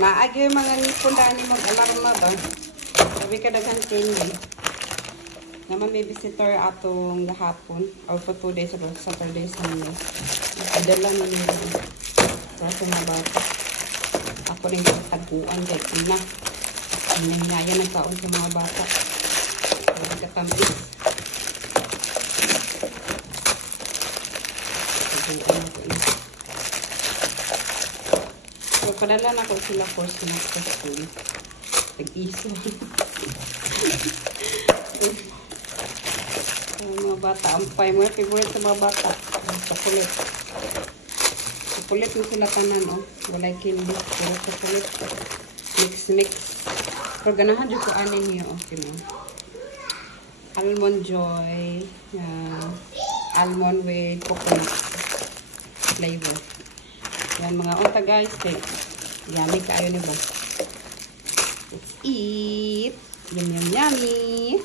Naagi yung mga nipon daan ni mag-alarma ba? Sabi ka daghan candy. Naman may visitor atong gahapon. Or for 2 days ago, Saturday, Sunday. Nakadala na nila. Kasi na ba? Ako rin katagpuan kay Tina. Hinahinaya ng kaon sa mga bata. Sabi katamis. Katagpuan ako ina. So, padala na ko sila for snack sa school. Tag-iso. Mga bata, ampay mo. Favorite sa mga bata. Chocolate. Chocolate mo sila tanan, oh. Walay candy. Pero chocolate. Mix. Pero ganahan dito ko anin niyo, okay mo. Almond Joy. Almond with coconut flavor. Yan mga unta guys. Yummy kayo ni boss. Let's eat. Yummy.